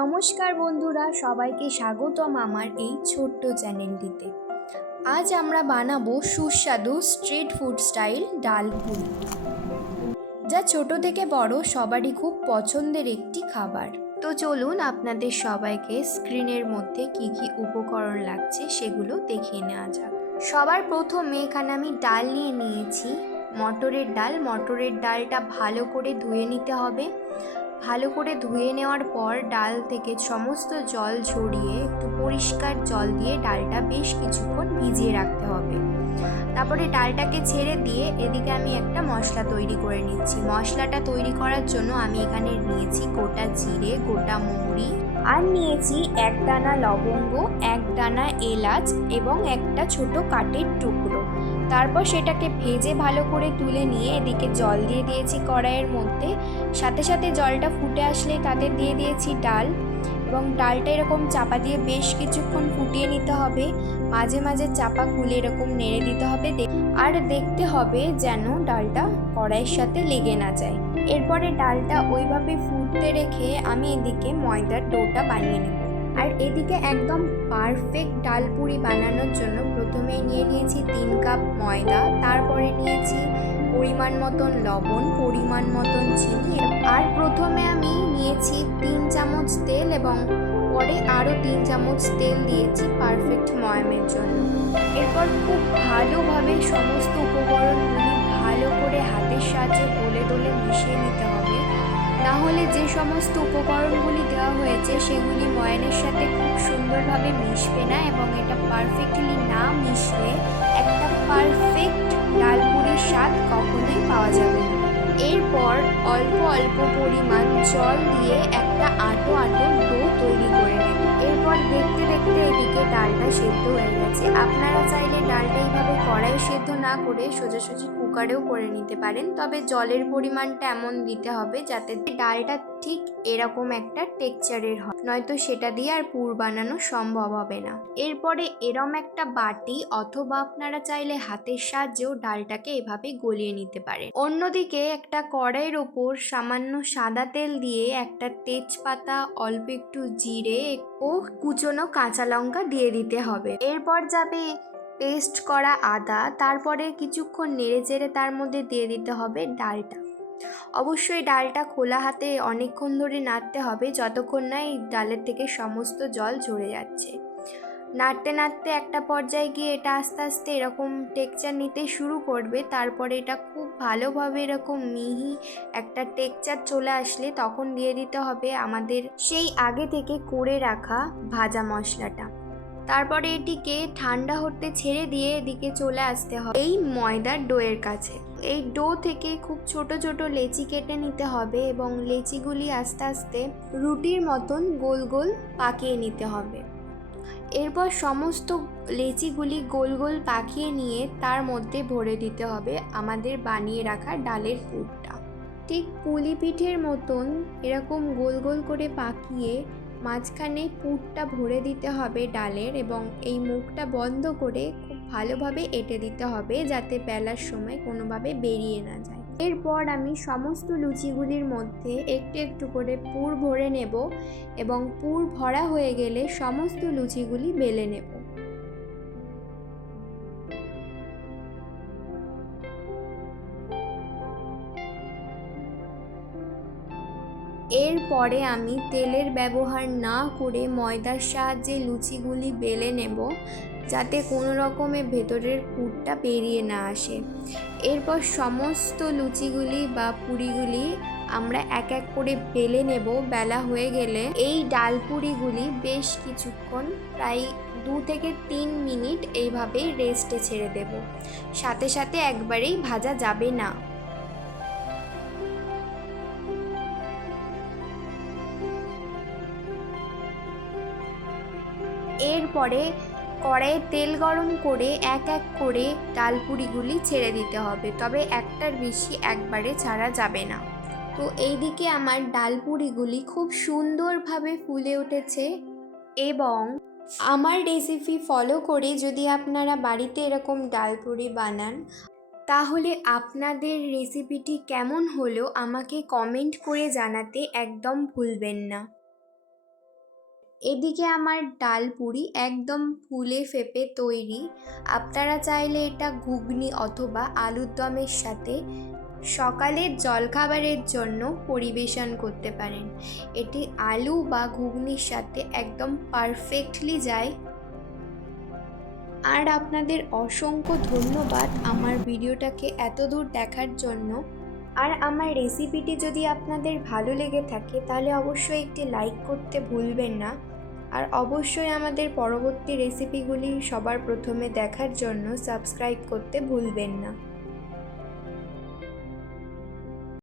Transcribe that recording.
নমস্কার বন্ধুরা, সবাইকে স্বাগতম আমার এই ছোট্ট চ্যানেলটিতে। আজ আমরা বানাবো সুস্বাদু স্ট্রিট ফুড স্টাইল ডাল পুরি, যা ছোট থেকে বড় সবারই খুব পছন্দের একটি খাবার। তো চলুন আপনাদের সবাইকে স্ক্রিনের মধ্যে কি কি উপকরণ লাগছে সেগুলো দেখিয়ে নেওয়া যাক। সবার প্রথমে এখানে আমি ডাল নিয়ে নিয়েছি, মটরের ডাল। মটরের ডালটা ভালো করে ধুয়ে নিতে হবে। ভালো করে ধুয়ে নেওয়ার পর ডাল থেকে সমস্ত জল ঝরিয়ে একটু পরিষ্কার জল দিয়ে ডালটা বেশ কিছুক্ষণ ভিজিয়ে রাখতে হবে। তারপরে ডালটাকে ছেড়ে দিয়ে এদিকে আমি একটা মশলা তৈরি করে নিচ্ছি। মশলাটা তৈরি করার জন্য আমি এখানে নিয়েছি গোটা জিরে, গোটা মৌরি, আর নিয়েছি এক দানা লবঙ্গ, এক দানা এলাচ এবং একটা ছোট কাঠের টুকরো। তারপর সেটাকে ভেজে ভালো করে তুলে নিয়ে এদিকে জল দিয়ে দিয়েছি কড়াইয়ের মধ্যে। সাথে সাথে জলটা ফুটে আসলে তাতে দিয়ে দিয়েছি ডাল, এবং ডালটা এরকম চাপা দিয়ে বেশ কিছুক্ষণ ফুটিয়ে নিতে হবে। মাঝে মাঝে চাপা খুলে এরকম নেড়ে দিতে হবে, আর দেখতে হবে যেন ডালটা কড়াইয়ের সাথে লেগে না যায়। এরপরে ডালটা ওইভাবে ফুটতে রেখে আমি এদিকে ময়দার ডোটা বানিয়ে নেব। আর এদিকে একদম পারফেক্ট ডাল পুরি বানানোর জন্য প্রথমেই নিয়ে নিয়েছি 3 কাপ ময়দা, তারপরে নিয়েছি পরিমাণ মতন লবণ, পরিমাণ মতন চিনি, আর প্রথমে আমি নিয়েছি 3 চামচ তেল এবং পরে আরও 3 চামচ তেল দিয়েছি পারফেক্ট ময়ামের জন্য। এরপর খুব ভালোভাবে সমস্ত উপকরণগুলি ভালো করে হাতের সাহায্যে দোলে দোলে মিশিয়ে নিতে হবে। না হলে যে সমস্ত উপকরণগুলি দেওয়া হয়েছে সেগুলি ময়ানের সাথে খুব সুন্দরভাবে মিশবে না, এবং এটা পারফেক্টলি না মিশলে একটা পারফেক্ট ডাল পুরির স্বাদ কখনোই পাওয়া যাবে না। এরপর অল্প অল্প পরিমাণ জল দিয়ে একটা আটো আটো ডো তৈরি করে নেব। এরপর দেখতে দেখতে এদিকে ডালটা সেদ্ধ হয়ে গেছে। আপনারা চাইলে ডালটা এইভাবে কড়াই সেদ্ধ না করে সোজাসুজি কুকারেও করে নিতে পারেন, তবে জলের পরিমাণটা এমন দিতে হবে যাতে ডালটা ঠিক এরকম একটা টেক্সচারের হয়, নয়তো সেটা দিয়ে আর পুর বানানো সম্ভব হবে না। এরপরে এরম একটা বাটি অথবা আপনারা চাইলে হাতের সাহায্যেও ডালটাকে এভাবে গলিয়ে নিতে পারেন। অন্যদিকে একটা কড়াইয়ের ওপর সামান্য সাদা তেল দিয়ে একটা তেজপাতা, অল্প একটু জিরে ও কুচনো কাঁচা লঙ্কা দিয়ে দিতে হবে। এরপর যাবে পেস্ট করা আদা, তারপরে কিছুক্ষণ নেড়ে চেড়ে তার মধ্যে দিয়ে দিতে হবে ডালটা। অবশ্যই ডালটা খোলা হাতে অনেকক্ষণ ধরে নাড়তে হবে, যতক্ষণ না এই ডালের থেকে সমস্ত জল ঝরে যাচ্ছে। নাড়তে নাড়তে একটা পর্যায়ে গিয়ে এটা আস্তে আস্তে এরকম টেক্সচার নিতে শুরু করবে। তারপরে এটা খুব ভালোভাবে এরকম মিহি একটা টেক্সচার চলে আসলে তখন দিয়ে দিতে হবে আমাদের সেই আগে থেকে করে রাখা ভাজা মশলাটা। তারপরে এটিকে ঠান্ডা হতে ছেড়ে দিয়ে এদিকে চলে আসতে হবে এই ময়দার ডোয়ের কাছে। এই ডো থেকে খুব ছোট ছোট লেচি কেটে নিতে হবে, এবং লেচিগুলি আস্তে আস্তে রুটির মতন গোল গোল পাকিয়ে নিতে হবে। এরপর সমস্ত লেচিগুলি গোল গোল পাকিয়ে নিয়ে তার মধ্যে ভরে দিতে হবে আমাদের বানিয়ে রাখা ডালের পুরটা। ঠিক পুলি পিঠের মতন এরকম গোল গোল করে পাকিয়ে মাঝখানে পুরটা ভরে দিতে হবে ডালের, এবং এই মুখটা বন্ধ করে খুব ভালোভাবে এঁটে দিতে হবে যাতে বেলার সময় কোনোভাবে বেরিয়ে না যায়। এরপর আমি সমস্ত লুচিগুলির মধ্যে একটু একটু করে পুর ভরে নেব, এবং পুর ভরা হয়ে গেলে সমস্ত লুচিগুলি বেলে নেব। এরপরে আমি তেলের ব্যবহার না করে ময়দার সাহায্যে লুচিগুলি বেলে নেব, যাতে কোনো রকমের ভেতরের পুরটা বেরিয়ে না আসে। এরপর সমস্ত লুচিগুলি বা পুরিগুলি আমরা এক এক করে বেলে নেব। বেলা হয়ে গেলে এই ডাল পুরিগুলি বেশ কিছুক্ষণ, প্রায় 2 থেকে 3 মিনিট এইভাবে রেস্টে ছেড়ে দেব। সাথে সাথে একবারেই ভাজা যাবে না। এরপরে কড়াইয়ে তেল গরম করে এক এক করে ডালপুরিগুলি ছেড়ে দিতে হবে, তবে একটার বেশি একবারে ছাড়া যাবে না। তো এইদিকে আমার ডালপুরিগুলি খুব সুন্দরভাবে ফুলে উঠেছে, এবং আমার রেসিপি ফলো করে যদি আপনারা বাড়িতে এরকম ডালপুরি বানান, তাহলে আপনাদের রেসিপিটি কেমন হলো আমাকে কমেন্ট করে জানাতে একদম ভুলবেন না। এদিকে আমার ডাল পুরি একদম ফুলে ফেঁপে তৈরি। আপনারা চাইলে এটা ঘুগনি অথবা আলুর দমের সাথে সকালের জলখাবারের জন্য পরিবেশন করতে পারেন। এটি আলু বা ঘুগনির সাথে একদম পারফেক্টলি যায়। আর আপনাদের অসংখ্য ধন্যবাদ আমার ভিডিওটাকে এত দূর দেখার জন্য। আর আমার রেসিপিটি যদি আপনাদের ভালো লেগে থাকে তাহলে অবশ্যই একটি লাইক করতে ভুলবেন না। আর অবশ্যই আমাদের পরবর্তী রেসিপিগুলি সবার প্রথমে দেখার জন্য সাবস্ক্রাইব করতে ভুলবেন না।